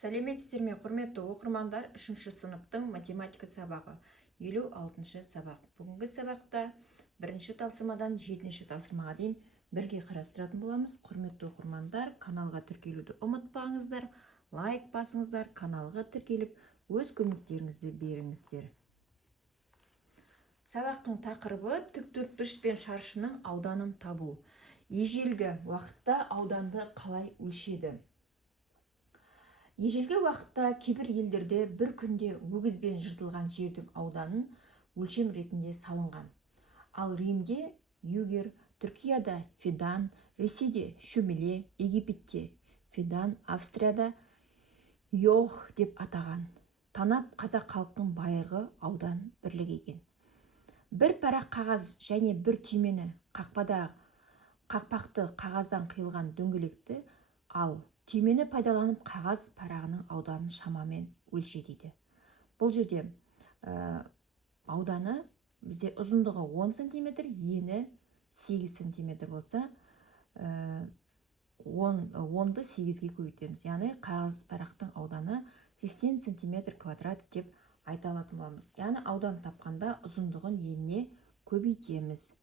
Сәлеметсіздер ме, құрметті оқырмандар, 3-ші сыныптың математика сабағы, 56-шы сабақ. Бүгінгі сабақта 1-ші тапсырмадан 7-ші тапсырмаға дейін бірге қарастыратын боламыз. Құрметті оқырмандар, каналға тіркелуді ұмытпаңыздар, лайк басыңыздар, каналға тіркеліп, өз көмектеріңізді беріңіздер. Сабақтың тақырыбы тіктөртбұрыш пен шаршының ауданын табу. Ежелгі уақытта ауданды қалай өлшеді? Ежелгі уақытта кейбір елдерде бір күнде өгізбен жыртылған жердің ауданын өлшем ретінде салынған. Ал Римде югер, Түркияда федан, Ресейде шөмеле, Египетте федан, Австрияда йох деп атаған. Танап қазақ халқының байырғы аудан бірлігі екен. Бір парақ қағаз және бір түймені қақпақты қағаздан қиылған дөңгелекті ал түймені пайдаланып қағаз парағының ауданын шамамен өлше дейді. Бұл жерде ауданы бізде ұзындығы 10 см, ені 8 см болса, 10-ды 8-ге көбейтеміз. Яғни қағаз парақтың ауданы 80 см квадрат деп айта алатын боламыз. Яғни аудан тапқанда ұзындығын еніне көбейтеміз.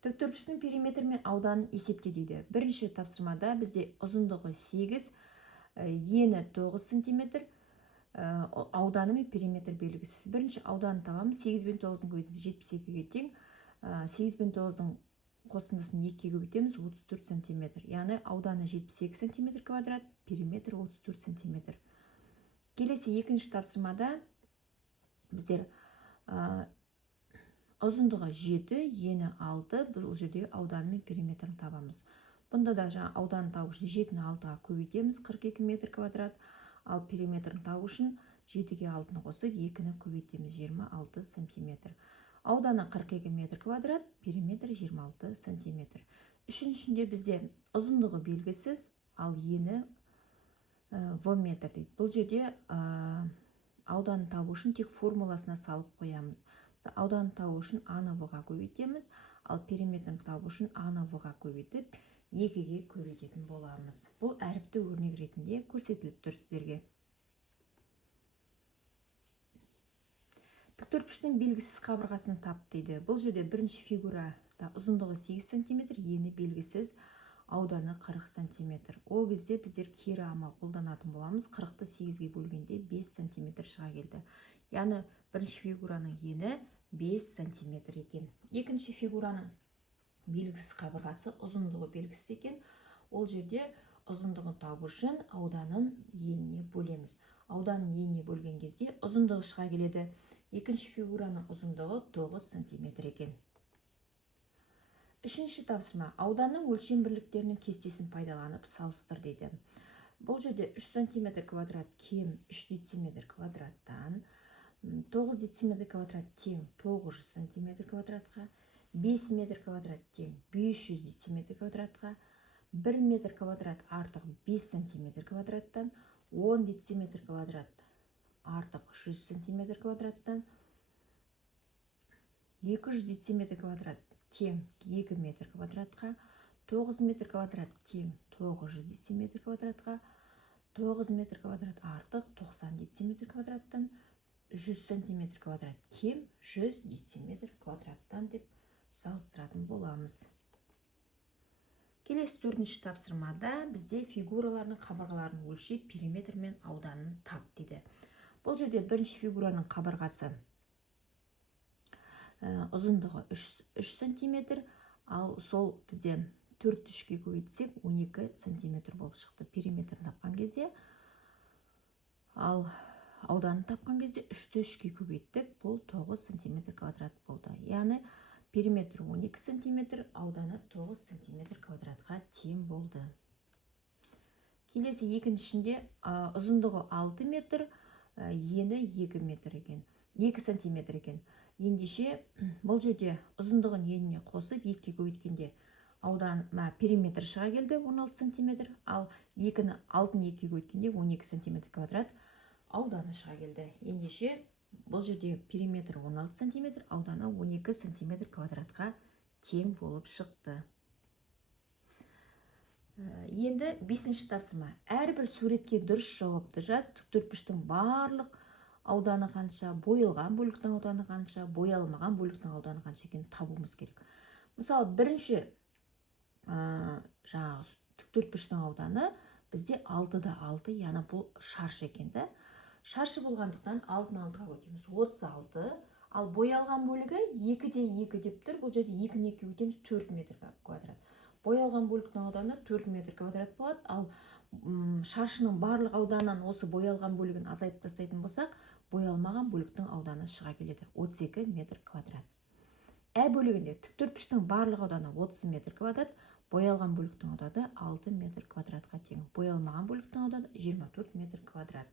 Тіктөртбұрыштың периметр мен ауданын есепте дейді. Бірінші тапсырмада бізде ұзындығы 8, ені 9 см, ауданы мен периметр белгісіз. Бірінші ауданын табамыз. 8 бен 9-ның көбейтеміз 72-ге тең. 8 бен 9-ның қосындысын 2-ге көбейтеміз 34 см. Яғни ауданы 72 см квадрат, периметр 34 см. Келесі екінші тапсырмада біздер ұзындығы 7, ені 6, бұл жердегі ауданы мен периметрін табамыз. Бұнда да жаңа ауданын табу үшін 7-ні 6-ға көбейтеміз 42 метр квадрат, ал периметрін табу үшін 7-ге 6-ны қосып 2-ні көбейтеміз 26 см. Ауданы 42 метр квадрат, периметр 26 см. Үшіншінде бізде ұзындығы белгісіз, ал ені в метр дейді. Бұл жерде ауданын табу үшін тек формуласына салып қоямыз. Ауданын табу үшін А-ны В-ға көбейтеміз, ал периметрін табу үшін А-ны В-ға көбейтіп, 2-ге көбейтетін боламыз. Бұл әріпті өрнек ретінде көрсетіліп тұр сіздерге. Тіктөртбұрыштың белгісіз қабырғасын тап дейді. Бұл жерде бірінші фигурада ұзындығы 8 см, ені белгісіз, ауданы 40 см. Ол кезде біздер кері амал қолданатын боламыз. 40-ты 8-ге бөлгенде 5 см шыға келді. Яғни бірінші фигураның ені 5 см екен. Екінші фигураның белгісіз қабырғасы ұзындығы белгісіз екен. Ол жерде ұзындығын табу үшін ауданын еніне бөлеміз. Ауданын еніне бөлген кезде ұзындығы шыға келеді. Екінші фигураның ұзындығы 9 см екен. Үшінші тапсырма. Ауданның өлшем бірліктерінің кестесін пайдаланып салыстыр дейді. Бұл жерде 3 см квадрат кем 3 дециметр квадраттан, 9 дециметр квадрат тең 900 см квадратқа, 5 метр квадрат тең 500 дециметр квадратқа, 1 метр квадрат артық 5 см квадраттан, 10 дециметр квадрат артық 100 см квадраттан, 200 дециметр квадрат тең 2 метр квадратқа, 9 метр квадрат тең 900 дециметр квадратқа, 9 метр квадрат артық 90 дециметр квадраттан, 100 см квадрат кем 100 дециметр квадраттан деп салыстыратын боламыз. Келесі 4-ші тапсырмада бізде фигуралардың қабырғаларын өлшеп, периметр мен ауданын тап дейді. Бұл жерде бірінші фигураның қабырғасы ұзындығы 3 см, ал сол бізде 4-ті 3-ге көбейтсек 12 см болып шықты. Периметрін тапқан кезде, ал ауданын тапқан кезде 3-ті 3-ге көбейттік, бұл 9 см квадрат болды. Яғни периметр 12 см, ауданы 9 см квадратқа тең болды. Келесі екіншінде ұзындығы 6 метр, ені 2 метр екен, 2 см екен. Ендеше бұл жерде ұзындығын еніне қосып 2-ге көбейткенде периметр шыға келді 16 см, ал 6-ны 2-ге көбейткенде 12 см квадрат ауданы шыға келді. Ендеше бұл жерде периметр 16 см, ауданы 12 см квадратқа тең болып шықты. Енді 5-ші тапсырма. Әрбір суретке дұрыс жауапты жаз. Тіктөртпіштің барлық ауданы қанша, боялған бөліктің ауданы қанша, боялмаған бөліктің ауданы қанша екенін табуымыз керек. Мысалы, бірінші жаңағы тіктөртпіштің ауданы бізде 6-да 6, яғни бұл шаршы екен да. Шаршы болғандықтан 6-ны 6-ға көтеміз. 36, ал боялған бөлігі 2-де 2 деп тұр. Бұл жерде 2-ні 2 көтеміз, 4 метр квадрат. Боялған бөліктің ауданы 4 метр квадрат болады. Ал шаршының барлық ауданынан осы боялған бөлігін азайтып тастайтын болсақ, боялмаған бөліктің ауданы шыға келеді. 32 метр квадрат. Бөлігінде тіктөртпіштің барлық ауданы 30 метр квадрат, боялған бөліктің ауданы 6 метр квадратқа тең. Боялмаған бөліктің ауданы 24 метр квадрат.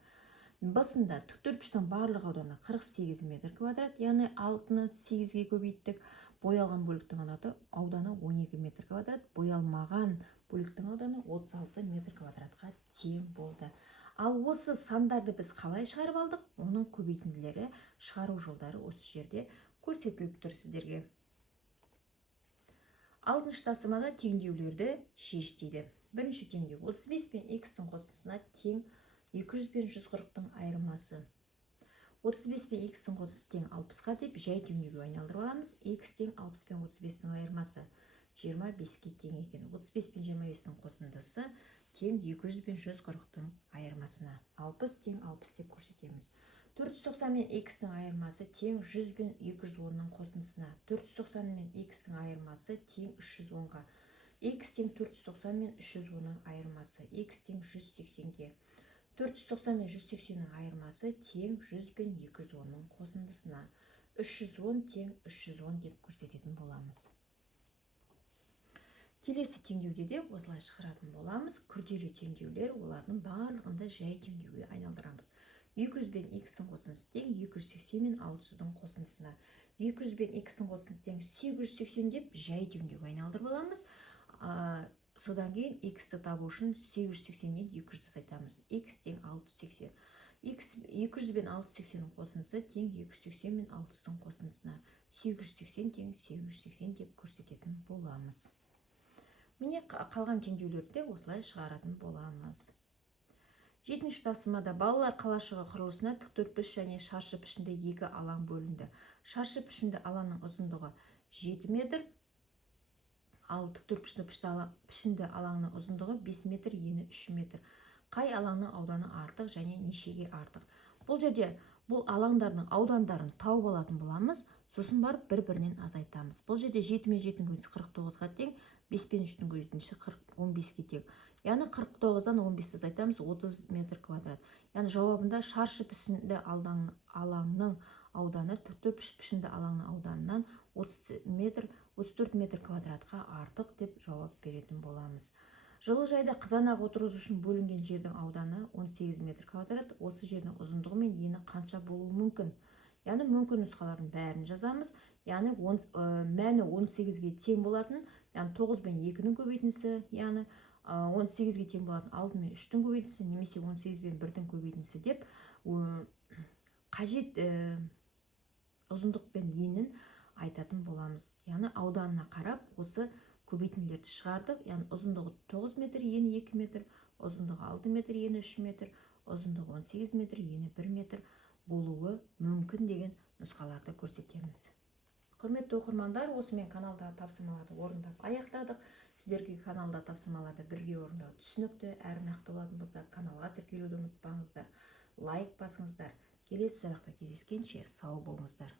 Б-сында тіктөртпіштің барлық ауданы 48 метр квадрат, яғни 6-ны 8-ге көбейттік. Боялған бөліктің ауданы 12 метр квадрат, боялмаған бөліктің ауданы 36 метр квадратқа тең болды. Ал осы сандарды біз қалай шығарып алдық? Оның көбейтінділері, шығару жолдары осы жерде көрсетіліп тұр сіздерге. 6-шы тапсырмада теңдеулерді шеш дейді. Бірінші теңдеу 35 пен x-тің қосындысына тең 200 пен 140-тың айырмасы. 35 пен x-тің қосындысы тең 60-қа деп жай теңдеуге айналдырып аламыз. X тең 60 пен 35-тің айырмасы 25-ке тең екен. 35 пен 25-тің қосындысы тең 200 пен 140-тың айырмасына. 60 тең 60 деп көрсетеміз. 490 мен x-тің айырмасы тең 100 пен 210-ның қосындысына. 490 мен x-тің айырмасы тең 310-ға. X тең 490 мен 310-ның айырмасы. X тең 180-ге. 490 мен 180-ның айырмасы тең 100 пен 210-ның қосындысына. 310 тең 310 деп көрсететін боламыз. Келесі теңдеуде де осылай шығаратын боламыз. Күрделі теңдеулер, олардың барлығында жай теңдеуге айналдырамыз. 200 бен x-тің қосындысы тең 280 мен 600-дың қосындысына. 200 бен x-тің қосындысы тең 880 деп жай теңдеуге айналдырып аламыз. Содан кейін x-ті табу үшін 880-ден 200-ді азайтамыз. X тең 680. 200 бен 680-ның қосындысы тең 280 мен 600-дың қосындысына. 880 тең 880 деп көрсететін боламыз. Міне қалған теңдеулерді осылай шығаратын боламыз. 7-ші тапсырмада балалар қалашығы құрылысына тіктөртпіш және шаршы пішінді екі алаң бөлінді. Шаршы пішінді алаңның ұзындығы 7 метр, ал тіктөртпішті пішінді алаңның ұзындығы 5 метр, ені 3 метр. Қай алаңның ауданы артық және нешеге артық? Бұл жерде бұл алаңдардың аудандарын тауып алатын боламыз, сосын барып бір-бірінен азайтамыз. Бұл жерде 7 мен 7-дің көбейтісі 49-ға тең, 5 пен 3-дің көбейтісі 15-ке тең. Яғни 49-дан 15-ті азайтамыз, 30 метр квадрат. Яғни жауабында шаршы пішінді алаңның ауданы тіктөртпіш пішінді алаңның ауданынан 34 метр квадратқа артық деп жауап беретін боламыз. Жылыжайда қызанақ отырғызу үшін бөлінген жердің ауданы 18 метр квадрат. Осы жердің ұзындығы мен ені қанша болуы мүмкін? Яғни мүмкін нұсқалардың бәрін жазамыз. Яғни мәні 18-ге тең болатын, яғни 9 мен 2-ның көбейтіндісі, яғни 18-ге тең болатын 6 мен 3-дің көбейтіндісі, немесе 18 мен 1-дің көбейтіндісі деп қажет ұзындық пен енін айтатын боламыз. Яғни ауданына қарап осы көбейтінділерді шығардық. Яғни ұзындығы 9 метр, ені 2 метр, ұзындығы 6 метр, ені 3 метр, ұзындығы 18 метр, ені 1 метр болуы мүмкін деген нұсқаларды көрсетеміз. Құрметті оқырмандар, осымен каналдағы тапсырмаларды орындап аяқтадық. Сіздерге каналда тапсырмаларды бірге орындау түсінікті әрі нақты болатын болса, каналға тіркелуді ұмытпаңыздар. Лайк басыңыздар. Келесі сабақта кездескенше сау болыңыздар.